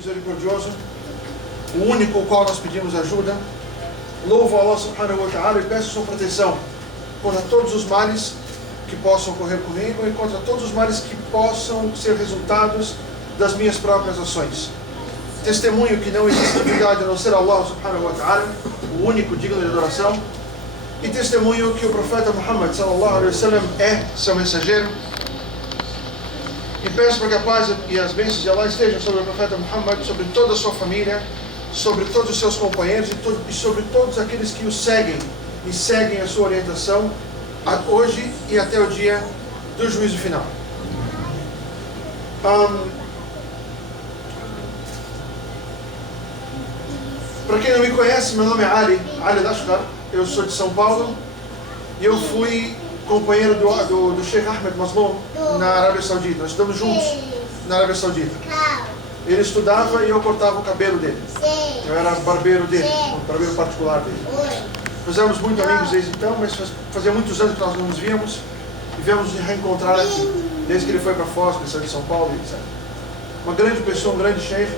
misericordioso, o único ao qual nós pedimos ajuda. Louvo a Allah subhanahu wa ta'ala e peço sua proteção contra todos os males que possam ocorrer comigo e contra todos os males que possam ser resultados das minhas próprias ações. Testemunho que não existe divindade a não ser Allah subhanahu wa ta'ala, o único digno de adoração, e testemunho que o profeta Muhammad sallallahu alaihi wasallam é seu mensageiro. E peço para que a paz e as bênçãos de Allah estejam sobre o profeta Muhammad, sobre toda a sua família, sobre todos os seus companheiros e sobre todos aqueles que o seguem e seguem a sua orientação hoje e até o dia do juízo final. Para quem não me conhece, meu nome é Ali Dashkar, eu sou de São Paulo e eu fui companheiro do Sheikh Ahmed Mazloum na Arábia Saudita. Nós estudamos juntos na Arábia Saudita. Ele estudava e eu cortava o cabelo dele. Eu era barbeiro dele, barbeiro particular dele. Nós éramos muito amigos desde então, mas fazia muitos anos que nós não nos víamos e viemos nos reencontrar aqui, desde que ele foi para Foz, que saiu de São Paulo, etc. Uma grande pessoa, um grande sheikh.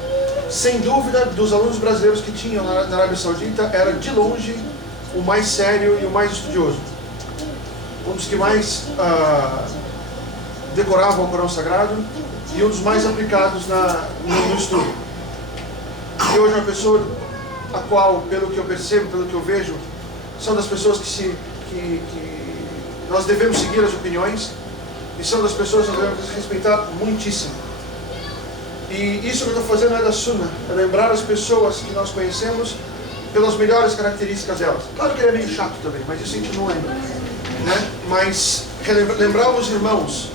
Sem dúvida, dos alunos brasileiros que tinham na Arábia Saudita, era de longe o mais sério e o mais estudioso. Um dos que mais decoravam o Corão Sagrado e um dos mais aplicados no estudo. E hoje é uma pessoa a qual, pelo que eu percebo, pelo que eu vejo, são das pessoas que nós devemos seguir as opiniões e são das pessoas que nós devemos respeitar muitíssimo. E isso que eu estou fazendo é da Sunnah, é lembrar as pessoas que nós conhecemos pelas melhores características delas. Claro que ele é meio chato também, mas isso a gente não lembra, né? Mas lembrar os irmãos,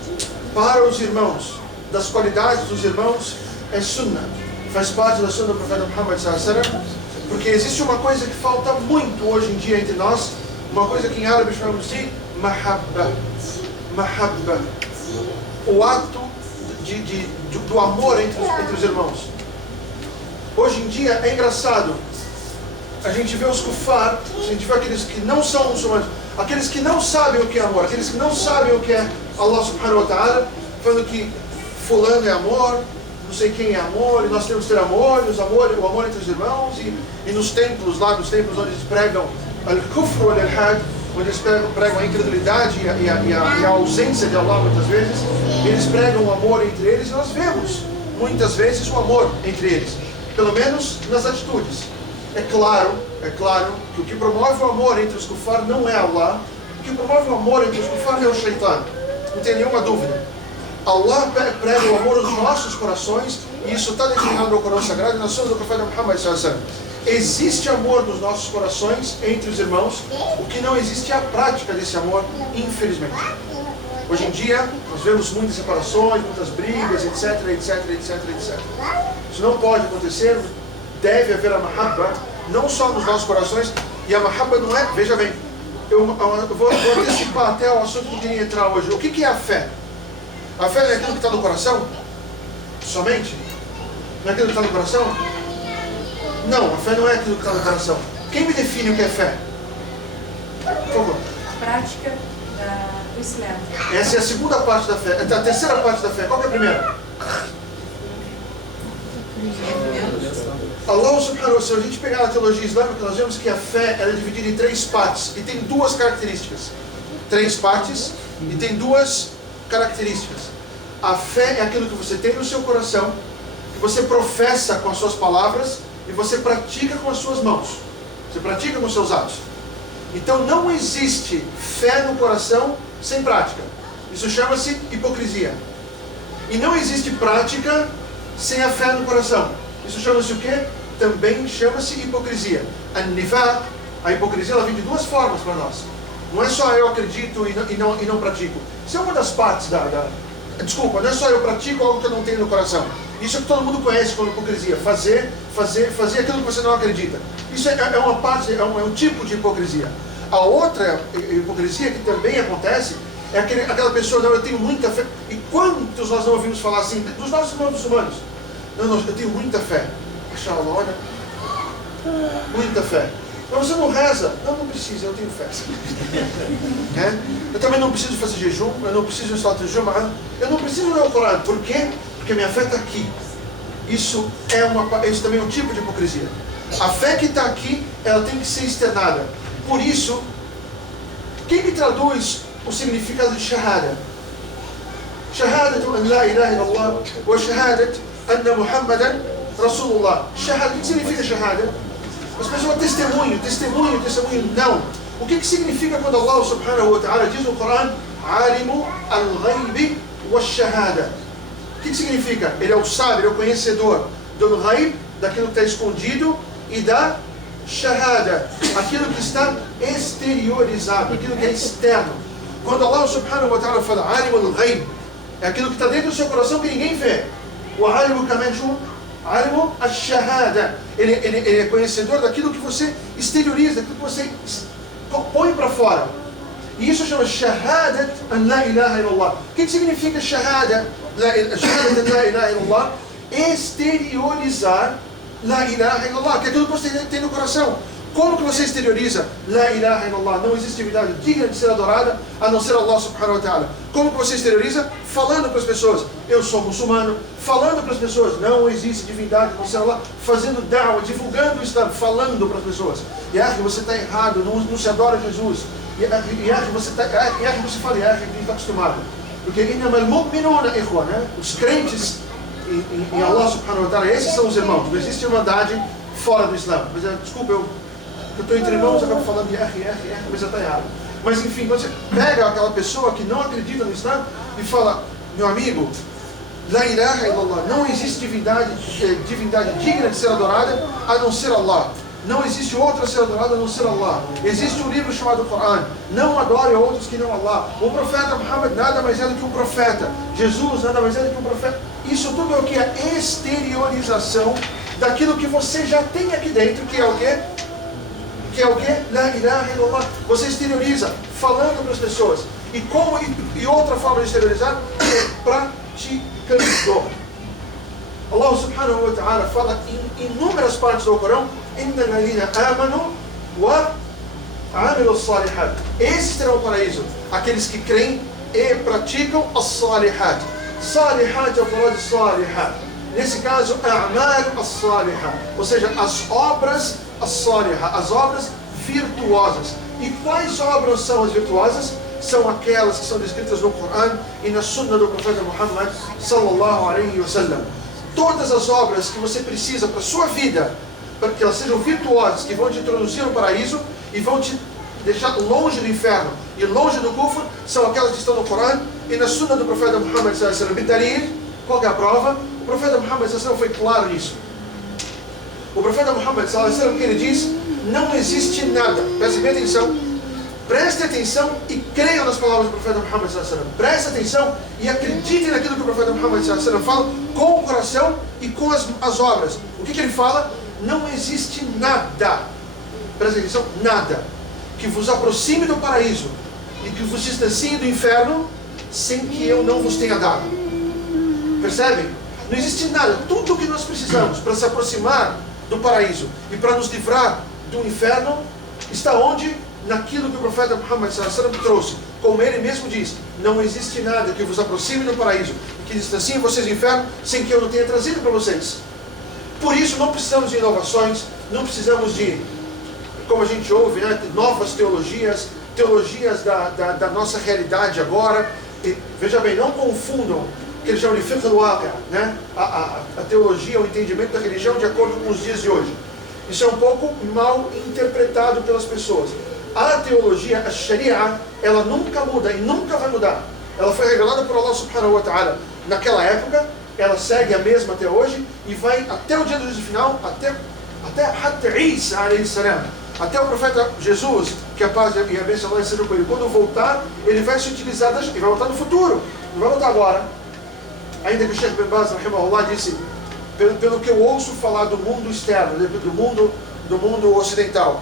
para os irmãos, das qualidades dos irmãos, é Sunnah. Faz parte da Sunnah do profeta Muhammad sallallahu alaihi wasallam, porque existe uma coisa que falta muito hoje em dia entre nós, uma coisa que em árabe chamamos de mahabba. Mahabba. O ato do amor entre os irmãos. Hoje em dia é engraçado, a gente vê os kufar, a gente vê aqueles que não são muçulmanos, aqueles que não sabem o que é amor, aqueles que não sabem o que é Allah subhanahu wa ta'ala, falando que fulano é amor, não sei quem é amor, e nós temos que ter amor, o amor entre os irmãos, e nos templos onde eles pregam al-kufr wal-ilhad, onde eles pregam a incredulidade e a ausência de Allah muitas vezes, eles pregam o amor entre eles, e nós vemos muitas vezes o amor entre eles, pelo menos nas atitudes. É claro que o que promove o amor entre os kufar não é Allah, o que promove o amor entre os kufar é o shaitan, não tem nenhuma dúvida. Allah prega o amor nos nossos corações, e isso está determinado no Corão Sagrado e na Sunnah do profeta Muhammad sallallahu alaihi wasallam. Existe amor nos nossos corações entre os irmãos, o que não existe é a prática desse amor, infelizmente. Hoje em dia, nós vemos muitas separações, muitas brigas, etc. Isso não pode acontecer, deve haver a mahabba, não só nos nossos corações, e a mahabba não é, veja bem, eu vou antecipar até o assunto que eu queria entrar hoje. O que é a fé? A fé não é aquilo que está no coração? Somente? Não é aquilo que está no coração? Não, a fé não é aquilo que está no coração. Quem me define o que é fé? Por favor. A prática do Islã. Essa é a segunda parte da fé. A terceira parte da fé. Qual que é a primeira? Allah subhanahu wa ta'ala, se a gente pegar a teologia islâmica, nós vemos que a fé ela é dividida em três partes e tem duas características. Três partes e tem duas características. A fé é aquilo que você tem no seu coração, que você professa com as suas palavras e você pratica com as suas mãos. Você pratica com os seus atos. Então não existe fé no coração sem prática. Isso chama-se hipocrisia. E não existe prática sem a fé no coração. Isso chama-se o quê? Também chama-se hipocrisia. A hipocrisia ela vem de duas formas para nós. Não é só eu acredito e não pratico. Isso é uma das partes Desculpa, não é só eu pratico algo que eu não tenho no coração. Isso é que todo mundo conhece como hipocrisia. Fazer aquilo que você não acredita. Isso é uma parte, é um tipo de hipocrisia. A outra hipocrisia que também acontece é aquela pessoa, não, eu tenho muita fé. E quantos nós não ouvimos falar assim, dos nossos irmãos muçulmanos? Não, eu tenho muita fé. Inshallah, olha, muita fé. Mas você não reza? Não precisa, eu tenho fé. Eu também não preciso fazer jejum, eu não preciso de salat de Jum'ah, eu não preciso ler o Corão. Por quê? Porque minha fé está aqui. isso também é um tipo de hipocrisia. A fé que está aqui, ela tem que ser externada. Por isso, quem me traduz o significado de shahada? Shahadatu an la ilaha illallah wa shahadat anna Muhammadan Rasulullah. Shahada, o que significa shahada? As pessoas testemunham. Não. O que significa quando Allah subhanahu wa ta'ala diz no Coran Alimu al-ghaybi wa shahada? O que significa? Ele é o sábio, ele é o conhecedor do ghaib, daquilo que está escondido, e da shahada, aquilo que está exteriorizado, aquilo que é externo. Quando Allah subhanahu wa ta'ala fala Alimu al-ghayb, é aquilo que está dentro do seu coração que ninguém vê. O alimu kamanju Alimu al-shahada. Ele é conhecedor daquilo que você exterioriza, daquilo que você põe para fora. E isso chama shahadat an la ilaha illallah. O que significa shahadat an la ilaha illallah? Exteriorizar la ilaha illallah, que é aquilo que você tem no coração. Como que você exterioriza la ilaha illallah? Não existe divindade digna de ser adorada a não ser Allah subhanahu wa ta'ala. Como que você exterioriza? Falando para as pessoas, eu sou muçulmano. Falando para as pessoas, não existe divindade a não ser Allah. Fazendo da'wah, divulgando o Islam, falando para as pessoas. E você está errado, não se adora Jesus. E você fala, a gente está acostumado. Porque innamal mu'minuna ikhwa, né? Os crentes em Allah subhanahu wa ta'ala, esses são os irmãos. Não existe irmandade fora do Islã. Mas desculpa, eu estou entre irmãos, acabo falando de mas já está errado. Mas enfim, quando você pega aquela pessoa que não acredita no Islã e fala, meu amigo, la ilaha illallah, não existe divindade digna de ser adorada a não ser Allah. Não existe outra a ser adorada a não ser Allah. Existe um livro chamado Coran. Não adore a outros que não Allah. O profeta Muhammad nada mais é do que um profeta. Jesus nada mais é do que um profeta. Isso tudo é o que? A exteriorização daquilo que você já tem aqui dentro, que é o quê? La ilaha illallah. Você exterioriza, falando para as pessoas. E outra forma de exteriorizar é praticando. Allah subhanahu wa ta'ala fala em inúmeras partes do Corão, Inna alladhina amanu wa amilu as-salihat. Esses terão o paraíso, aqueles que creem e praticam as-salihat. Salihat é o plural de salihat. Nesse caso, a'mal as-salihat, ou seja, as obras as-salihat, as obras virtuosas. E quais obras são as virtuosas? São aquelas que são descritas no Coran e na Sunna do profeta Muhammad sallallahu alaihi wasallam. Todas as obras que você precisa para a sua vida, para que elas sejam virtuosas, que vão te introduzir no paraíso e vão te deixar longe do inferno e longe do kufr, são aquelas que estão no Coran e na Sunna do profeta Muhammad sallallahu alaihi wasallam. Bidalil, qual é a prova? O profeta Muhammad sallallahu alaihi wasallam foi claro nisso. O profeta Muhammad sallallahu alaihi wasallam, que ele diz, não existe nada. Preste atenção e creiam nas palavras do profeta Muhammad sallallahu alaihi wasallam. Preste atenção e acreditem naquilo que o profeta Muhammad sallallahu alaihi wasallam fala com o coração e com as obras. O que ele fala? Não existe nada, preste atenção, nada, que vos aproxime do paraíso e que vos distancie do inferno sem que eu não vos tenha dado. Percebem? Não existe nada. Tudo o que nós precisamos para se aproximar do paraíso e para nos livrar do inferno está onde? Naquilo que o profeta Muhammad sallallahu alaihi wasallam trouxe. Como ele mesmo diz, não existe nada que vos aproxime do paraíso e que distancie vocês do inferno sem que eu não tenha trazido para vocês. Por isso não precisamos de inovações, não precisamos de, como a gente ouve, né, novas teologias da nossa realidade agora. E, veja bem, não confundam o que eles chamam de fiqh al-waqi', né? A teologia, o entendimento da religião de acordo com os dias de hoje. Isso é um pouco mal interpretado pelas pessoas. A teologia, a sharia, ela nunca muda e nunca vai mudar. Ela foi revelada por Allah subhanahu wa ta'ala naquela época, ela segue a mesma até hoje e vai até o dia do juízo final, até Isa alayhi salam, até o profeta Jesus, que a paz e a bênção sejam com ele. Quando voltar, ele vai se utilizar, ele vai voltar no futuro, não vai voltar agora. Ainda que o Sheikh bin Baz, rahimahullah, disse, pelo que eu ouço falar do mundo externo, do mundo ocidental,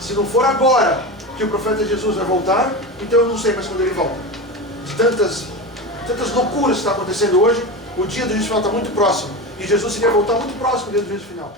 se não for agora que o profeta Jesus vai voltar, então eu não sei mais quando ele volta. De tantas loucuras que estão acontecendo hoje, o dia do juízo final está muito próximo. E Jesus iria voltar muito próximo do dia do juízo final.